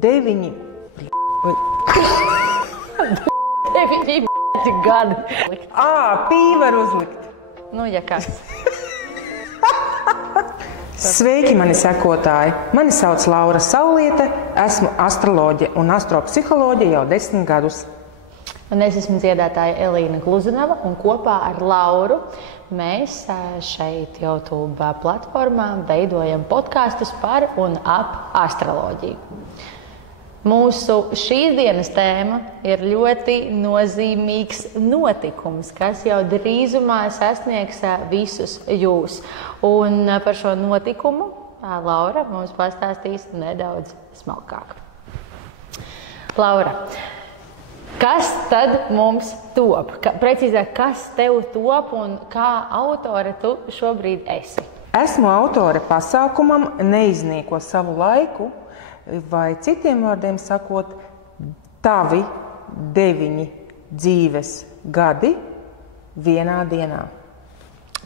9 gadi. Pī var uzlikt. Nu, ja kas. Sveiki, mani sekotāji! Mani sauc Laura Sauliete, esmu astroloģe un astropsiholoģe jau 10 gadus. Un es esmu dziedātāja Elīna Gluzunova, un kopā ar Lauru mēs šeit YouTube platformā veidojam podkastus par un ap astroloģiju. Mūsu šīs dienas tēma ir ļoti nozīmīgs notikums, kas jau drīzumā sasniegs visus jūs. Un par šo notikumu Laura mums pastāstīs nedaudz smalkāk. Laura, kas tad mums top? Precīzāk, kas tev top un kā autore tu šobrīd esi? Esmu autore pasākumam Neiznieko savu laiku, vai citiem vārdiem sakot, tavi 9 dzīves gadi vienā dienā.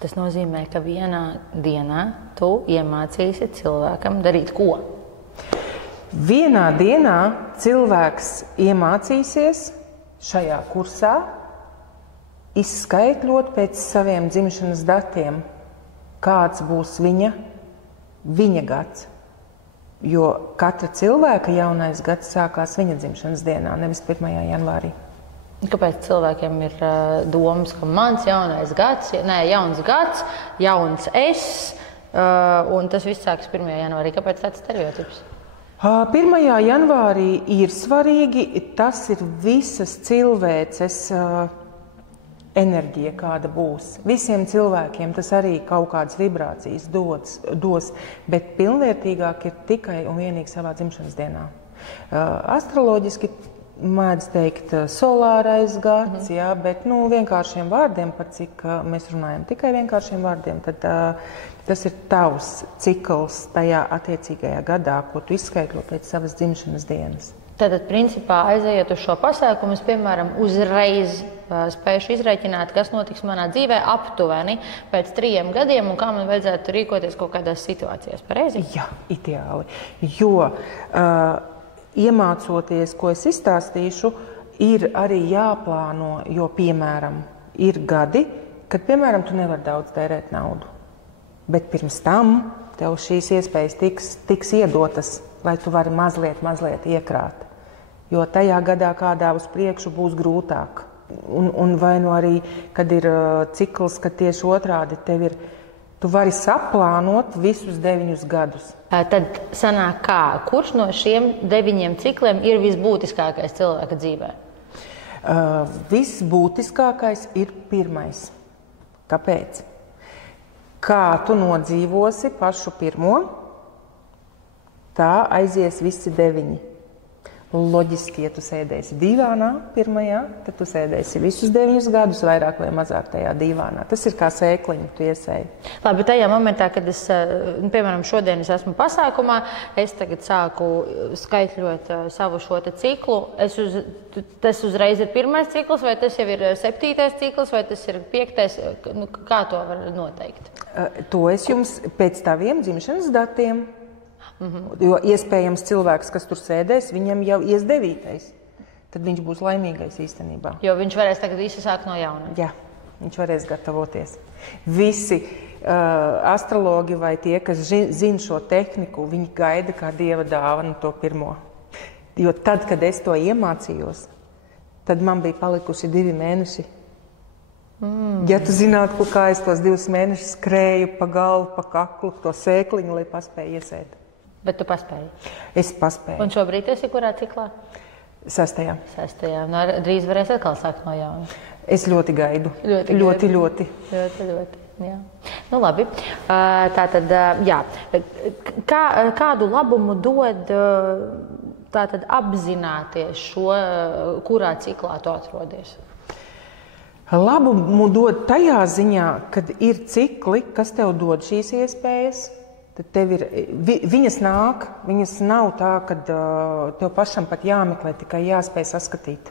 Tas nozīmē, ka vienā dienā tu iemācīsi cilvēkam darīt ko? Vienā dienā cilvēks iemācīsies šajā kursā izskaitļot pēc saviem dzimšanas datiem, kāds būs viņa gads. Jo katra cilvēka jaunais gads sākās viņa dzimšanas dienā, nevis 1. janvārī. Kāpēc cilvēkiem ir domas, ka mans jauns gads, jauns es, un tas viss sākas 1. janvārī? Kāpēc tāds stereotips? 1. janvārī ir svarīgi, tas ir visas cilvēces enerģija, kāda būs. Visiem cilvēkiem tas arī kaut kādas vibrācijas dos, bet pilnvērtīgāk ir tikai un vienīgi savā dzimšanas dienā. Astroloģiski mēdz teikt solārais gads, bet vienkāršiem vārdiem, par cik mēs runājam tikai vienkāršiem vārdiem, tad tas ir tavs cikls tajā attiecīgajā gadā, ko tu izskaidro pēc savas dzimšanas dienas. Tātad, principā, aizejot uz šo pasākumu, es, piemēram, uzreiz spēšu izrēķināt, kas notiks manā dzīvē aptuveni pēc 3 gadiem un kā man vajadzētu rīkoties kaut kādās situācijās. Pareizi? Jā, ideāli. Jo iemācoties, ko es izstāstīšu, ir arī jāplāno, jo, piemēram, ir gadi, kad, piemēram, tu nevari daudz tērēt naudu. Bet pirms tam tev šīs iespējas tiks iedotas, lai tu vari mazliet iekrāt. Jo tajā gadā kādā uz priekšu būs grūtāk. Un vai nu arī, kad ir cikls, kad tieši otrādi tu vari saplānot visus 9 gadus. Tad sanāk kā? Kurš no šiem 9 cikliem ir visbūtiskākais cilvēka dzīvē? Visbūtiskākais ir 1. Kāpēc? Kā tu nodzīvosi pašu 1, tā aizies visi 9. Loģiski, ja tu sēdēsi divānā 1, tad tu sēdēsi visus 9 gadus vairāk vai mazāk tajā divānā. Tas ir kā sēkliņu, tu iesēji. Labi, tajā momentā, kad es, piemēram, šodien es esmu pasākumā, es tagad sāku skaitļot savu šo te ciklu. Tas uzreiz ir 1. cikls, vai tas jau ir 7. cikls, vai tas ir 5. Kā to var noteikt? To es jums pēc taviem dzimšanas datiem. Jo iespējams cilvēks, kas tur sēdēs, viņam jau ies 9. Tad viņš būs laimīgais īstenībā. Jo viņš varēs tagad visu sākt no jauna. Jā, viņš varēs gatavoties. Visi astrologi vai tie, kas zina šo tehniku, viņi gaida kā dieva dāvanu to 1. Jo tad, kad es to iemācījos, tad man bija palikuši 2 mēneši. Ja tu zinātu, kā es tos 2 mēnešus skrēju pa galvu, pa kaklu, to sēkliņu, lai paspēju iesēt. Bet tu paspēji? Es paspēju. Un šobrīd esi kurā ciklā? 6. 6. Drīz varēs atkal sākt no jauna. Es ļoti gaidu. Ļoti. Jā. Nu labi. Tātad, jā. Kādu labumu dod tātad apzināties šo, kurā ciklā tu atrodies? Labumu dod tajā ziņā, kad ir cikli, kas tev dod šīs iespējas. Tad tev ir, viņas nav tā, ka tev pašam pat jāmeklē, tikai jāspēj saskatīt.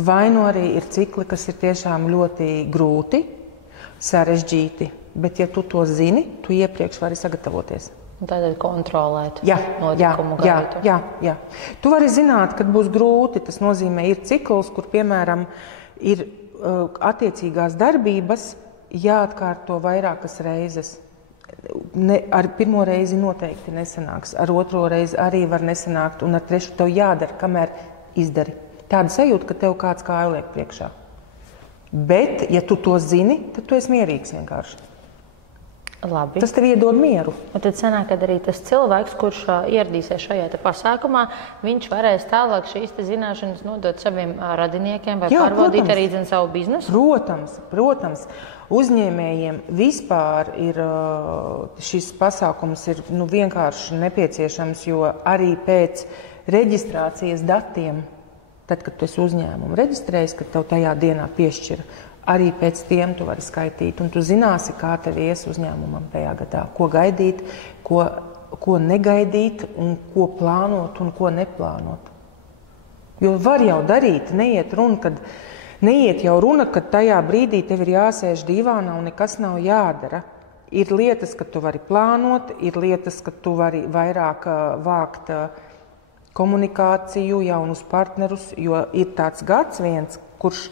Vai nu arī ir cikli, kas ir tiešām ļoti grūti, sarežģīti, bet ja tu to zini, tu iepriekš vari sagatavoties. Tātad kontrolēt notikumu gaitu. Jā. Tu vari zināt, kad būs grūti. Tas nozīmē, ir cikls, kur, piemēram, ir attiecīgās darbības jāatkārto vairākas reizes. Ar pirmo reizi noteikti nesanāks, ar otro reizi arī var nesanākt, un ar trešu tev jādara, kamēr izdari. Tāda sajūta, ka tev kāds kāju liek priekšā. Bet, ja tu to zini, tad tu esi mierīgs vienkārši. Labi. Tas tev iedod mieru. Un tad sanāk, ka arī tas cilvēks, kurš ieradīsies šajā pasākumā, viņš varēs tālāk šīs zināšanas nodot saviem radiniekiem vai pārvaldīt arī savu biznesu? Protams. Uzņēmējiem vispār ir šis pasākums ir vienkārši nepieciešams, jo arī pēc reģistrācijas datiem, tad, kad tu esi uzņēmumu reģistrējis, kad tev tajā dienā piešķira, arī pēc tiem tu vari skaitīt, un tu zināsi, kā tev ies uzņēmumam tajā gadā, ko gaidīt, ko negaidīt, un ko plānot un ko neplānot. Jo var jau darīt, neiet jau runa, kad tajā brīdī tev ir jāsēž divānā un nekas nav jādara. Ir lietas, ka tu vari plānot, ir lietas, ka tu vari vairāk vākt komunikāciju, jaunus partnerus, jo ir tāds gads viens, kurš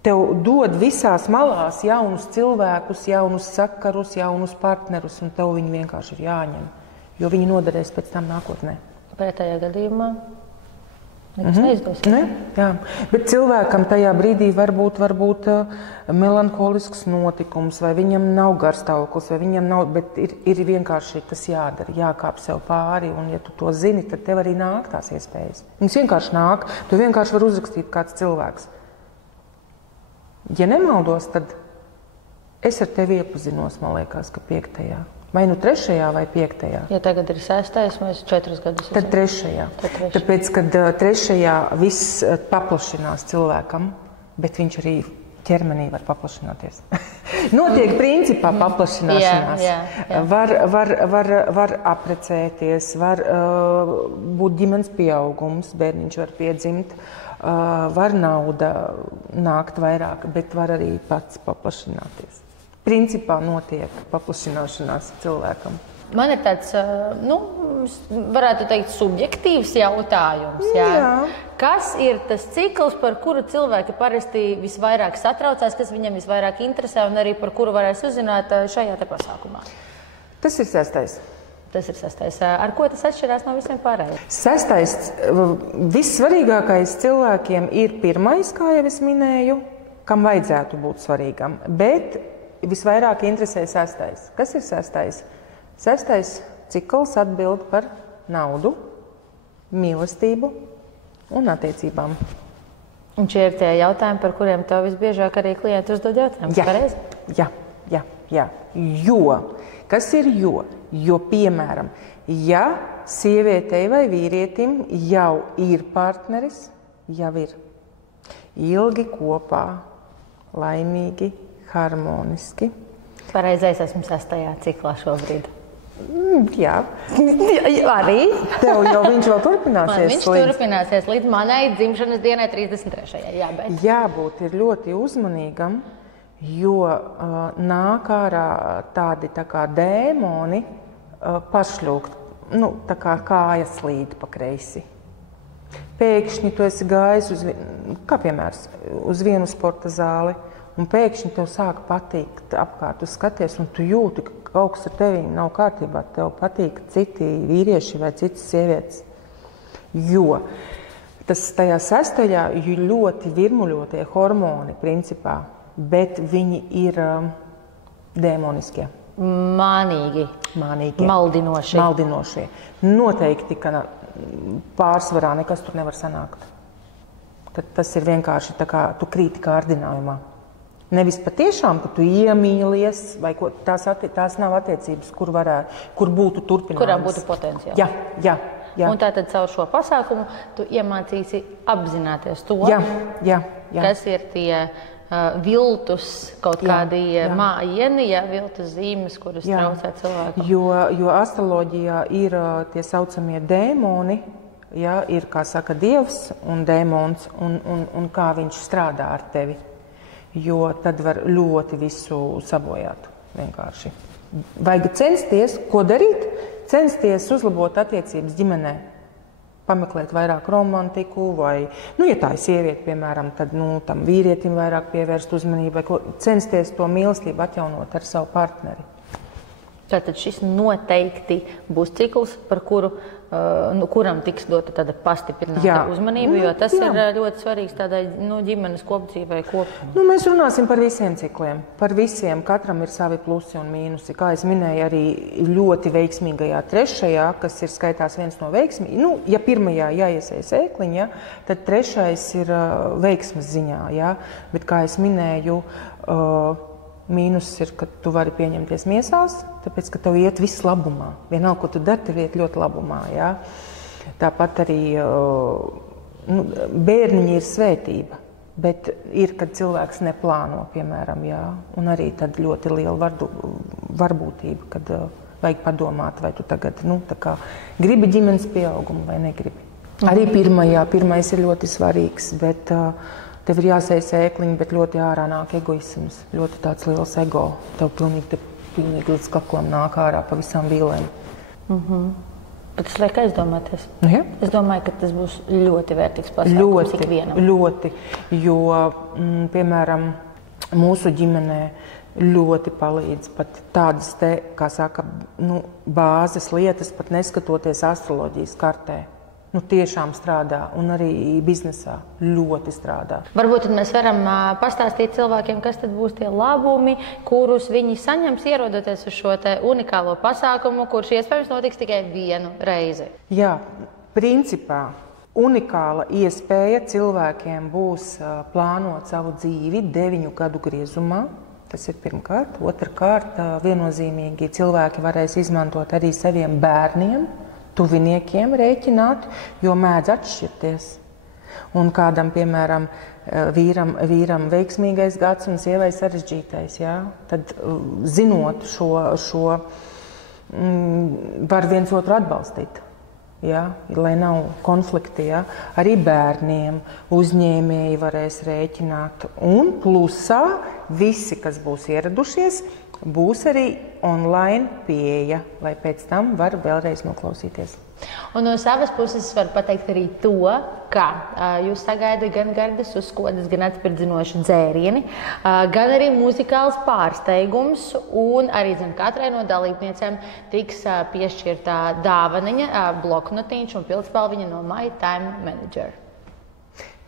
tev dod visās malās jaunus cilvēkus, jaunus sakarus, jaunus partnerus, un tev viņi vienkārši ir jāņem, jo viņi noderēs pēc tam nākotnē. Pretējā gadījumā nekas neizdosies. Ne? Jā. Bet cilvēkam tajā brīdī var būt melanholisks notikums, vai viņam nav garstāvoklis, vai viņam nav, bet ir vienkārši tas jādara, jākāp sev pāri, un ja tu to zini, tad tev arī nāk tās iespējas. Viņas vienkārši nāk, tu vienkārši var uzrakstīt kāds cilvēks. Ja nemaldos, tad es ar tevi iepazinos, man liekas, ka 5. Vai 3. vai 5. Ja tagad ir 6. mēs 4 gadus esam. Tad 3. Tāpēc, kad 3. viss paplašinās cilvēkam, bet viņš arī ķermenī var paplašināties. Notiek principā paplašināšanās. Jā. Var aprecēties, var būt ģimenes pieaugums, bērniņš var piedzimt, var nauda nākt vairāk, bet var arī pats paplašināties. Principā notiek paplašināšanās cilvēkam. Man ir tāds, varētu teikt, subjektīvs jautājums. Jā. Kas ir tas cikls, par kuru cilvēki parasti visvairāk satraucās, kas viņam visvairāk interesē un arī par kuru varēs uzzināt šajā pasākumā? Tas ir 6. Tas ir 6. Ar ko tas atšķirās no visiem pārējiem? 6. Vissvarīgākais cilvēkiem ir 1, kā jau es minēju, kam vajadzētu būt svarīgam, bet visvairāk interesē 6. Kas ir 6? 6. cikls atbild par naudu, mīlestību un attiecībām. Un šie ir tie jautājumi, par kuriem tev visbiežāk arī klienti uzdod jautājumus. Jā. Jo. Kas ir jo? Jo, piemēram, ja sievietei vai vīrietim jau ir partneris, jau ir ilgi kopā, laimīgi, harmoniski. Pareizais esmu 6. ciklā šobrīd. Jā. Arī? Tev jau viņš vēl turpināsies. Viņš turpināsies līdz manai dzimšanas dienai 33. Jābūt ir ļoti uzmanīgam, jo nāk ārā tādi tā kā dēmoni pašļūkt, tā kā kājas slīd pa kreisi. Pēkšņi tu esi gājis kā piemērs, uz vienu sporta zāli, un pēkšņi tev sāk patikt apkārt, tu skaties, un tu jūti, ka kaut kas ar tevi nav kārtībā, tev patīk citi vīrieši vai citas sievietes. Jo tas tajā 6. ļoti virmuļotie hormoni principā, bet viņi ir dēmoniskie. Mānīgi. Maldinošie. Noteikti, ka pārsvarā nekas tur nevar sanākt. Tad tas ir vienkārši tā kā tu krīti kārdinājumā. Nevis patiešām, ka tu iemīlies, vai ko, tās nav attiecības, kur būtu turpinājums. Kurām būtu potenciāls. Jā. Un tātad caur šo pasākumu tu iemācīsi apzināties to, kas ir tie viltus kaut kādi mājieni, viltus zīmes, kuras traucē cilvēku. Jo astroloģijā ir tie saucamie dēmoni, ir, kā saka, dievs un dēmons, un kā viņš strādā ar tevi. Jo tad var ļoti visu sabojāt vienkārši. Vajag censties, ko darīt? Censties uzlabot attiecības ģimenē. Pameklēt vairāk romantiku vai, ja tā ir sieviete, piemēram, tad tam vīrietim vairāk pievērst uzmanību vai censties to mīlestību atjaunot ar savu partneri. Tātad šis noteikti būs cikls, par kuram tiks dota tāda pastiprināta uzmanība, jo tas ir ļoti svarīgs tādai ģimenes kopdzīvei kopumā. Mēs runāsim par visiem cikliem. Par visiem. Katram ir savi plusi un mīnusi. Kā es minēju, arī ļoti veiksmīgajā trešajā, kas ir skaitās viens no veiksmīgajiem. Ja pirmajā jāiesējas ēkliņa, tad trešais ir veiksmes ziņā. Ja? Bet, kā es minēju, mīnus ir, ka tu vari pieņemties miesās, tāpēc, ka tev iet viss labumā. Vienalga, ko tu dari, tev iet ļoti labumā. Ja? Tāpat arī bērniņi ir svētība, bet ir, kad cilvēks neplāno, piemēram, ja? Un arī tad ļoti liela varbūtība, kad vajag padomāt, vai tu tagad gribi ģimenes pieaugumu vai negribi. Arī pirmais ir ļoti svarīgs, bet tev ir jāsējas ēkliņi, bet ļoti ārā nāk egoisms, ļoti tāds liels ego. Tev pilnīgi līdz kaklam nāk ārā pa visām vīlēm. Bet tas liek aizdomāties. Ja? Es domāju, ka tas būs ļoti vērtīgs pasākums ikvienam. Ļoti, jo, piemēram, mūsu ģimenē ļoti palīdz pat tādas kā saka, bāzes lietas, pat neskatoties astroloģijas kartē. Tiešām strādā, un arī biznesā ļoti strādā. Varbūt mēs varam pastāstīt cilvēkiem, kas tad būs tie labumi, kurus viņi saņems, ierodoties uz šo te unikālo pasākumu, kurš iespējams notiks tikai vienu reizi. Jā, principā unikāla iespēja cilvēkiem būs plānot savu dzīvi 9 gadu griezumā. Tas ir pirmkārt. Otrkārt, viennozīmīgi cilvēki varēs izmantot arī saviem bērniem, tuviniekiem rēķināt, jo mēdz atšķirties. Un kādam, piemēram, vīram veiksmīgais gads un sievai sarežģītais, ja? Tad zinot šo var viens otru atbalstīt, ja? Lai nav konflikti. Ja? Arī bērniem uzņēmēji varēs rēķināt. Un plusā visi, kas būs ieradušies, būs arī online pieeja, lai pēc tam var vēlreiz noklausīties. Un no savas puses es varu pateikt arī to, ka jūs sagaidat gan gardas uzkodas, gan atspirdzinošu dzērieni, gan arī muzikāls pārsteigums, un arī katrai no dalībniecēm tiks piešķirtā dāvaniņa, bloknotīņš un pildspalviņa no My Time Manager.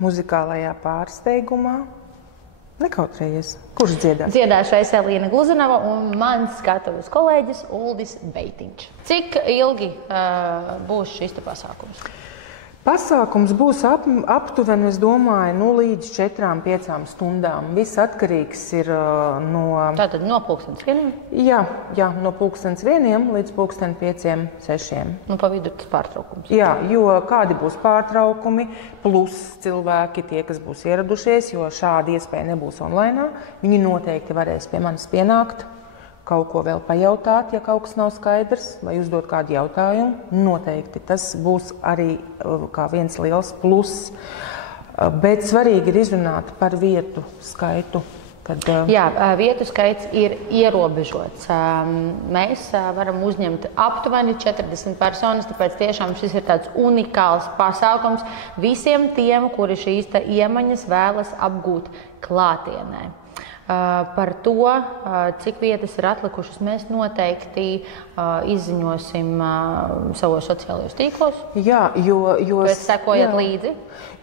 Muzikālajā pārsteigumā nekautrējies. Kurš dziedās? Dziedāšais Elīna Gluzunova un mans skatuves kolēģis Uldis Beitiņš. Cik ilgi būs šis pasākums? Pasākums būs aptuveni, es domāju, līdz 4–5 stundām. Viss atkarīgs ir no... Tātad no 1:00? Jā, no 1:00 līdz 5:00–6:00. Pa vidu tas pārtraukums. Jā, jo kādi būs pārtraukumi, plus cilvēki, tie, kas būs ieradušies, jo šāda iespēja nebūs online, viņi noteikti varēs pie manis pienākt, kaut ko vēl pajautāt, ja kaut kas nav skaidrs, vai uzdot kādu jautājumu. Noteikti tas būs arī kā viens liels pluss. Bet svarīgi ir izrunāt par vietu skaitu. Jā, vietu skaits ir ierobežots. Mēs varam uzņemt aptuveni 40 personas, tāpēc tiešām šis ir tāds unikāls pasākums visiem tiem, kuri šīs iemaņas vēlas apgūt klātienē. Par to, cik vietas ir atlikušas, mēs noteikti izziņosim savos sociālajos tīklos. Jā, jo sekojat līdzi.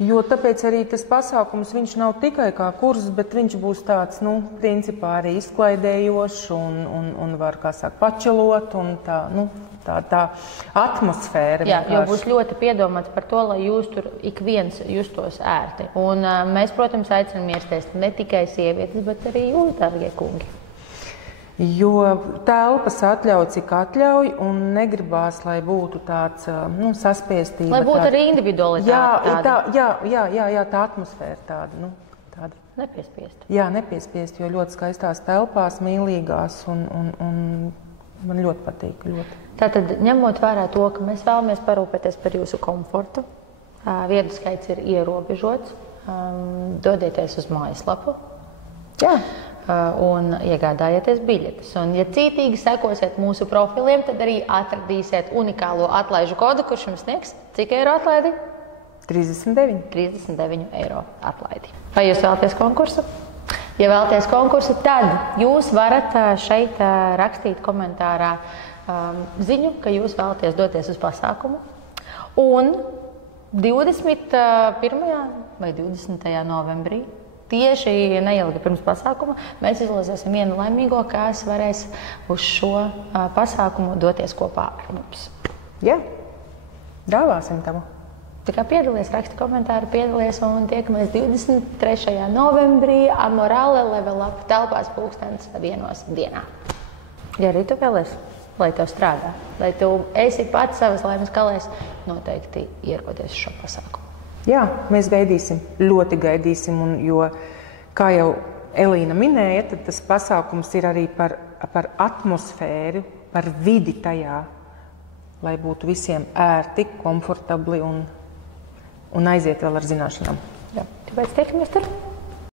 Jo tāpēc arī tas pasākums, viņš nav tikai kā kurs, bet viņš būs tāds, principā arī izklaidējošs un var, kā saka, pačelot un tā atmosfēra. Jā, jo būs ļoti piedomāts par to, lai jūs tur ik viens justos ērti. Un mēs, protams, aicinām ierasties ne tikai sievietes, bet arī jūs, dārgie kungi. Jo telpas atļauj, cik atļauj, un negribās, lai būtu tāds saspiestība. Lai būtu arī individualitāte. Jā, tā atmosfēra tāda. Nepiespiest. Jā, nepiespiest, jo ļoti skaistās telpās, mīlīgās, un man ļoti patīk. Ļoti. Tātad, ņemot vērā to, ka mēs vēlamies parūpēties par jūsu komfortu, vietu skaits ir ierobežots, dodieties uz mājaslapu. Jā. un iegādājieties biļetes. Un, ja cītīgi sekosiet mūsu profiliem, tad arī atradīsiet unikālo atlaižu kodu, kurš jums sniegs cik eiro atlaidi? 39. 39 eiro atlaidi. Vai jūs vēlaties konkursu? Ja vēlaties konkursu, tad jūs varat šeit rakstīt komentārā ziņu, ka jūs vēlaties doties uz pasākumu. Un 21. vai 20. novembrī, tieši neilgi pirms pasākuma, mēs izlozēsim vienu laimīgo, kas varēs uz šo pasākumu doties kopā ar mums. Jā, dāvāsim tavu. Tā kā piedalies, raksti komentāru, piedalies un tiekamies 23. novembrī Amorāle Level Up telpās 1:00 dienā. Ja arī tu vēlies, lai tev strādā, lai tu esi pats savas laimes kalēs, noteikti ierodies šo pasākumu. Jā, mēs gaidīsim, ļoti gaidīsim, un jo, kā jau Elīna minēja, tad tas pasākums ir arī par atmosfēru, par vidi tajā, lai būtu visiem ērti, komfortabli un aiziet vēl ar zināšanām. Jā, tāpēc tiekamies tur.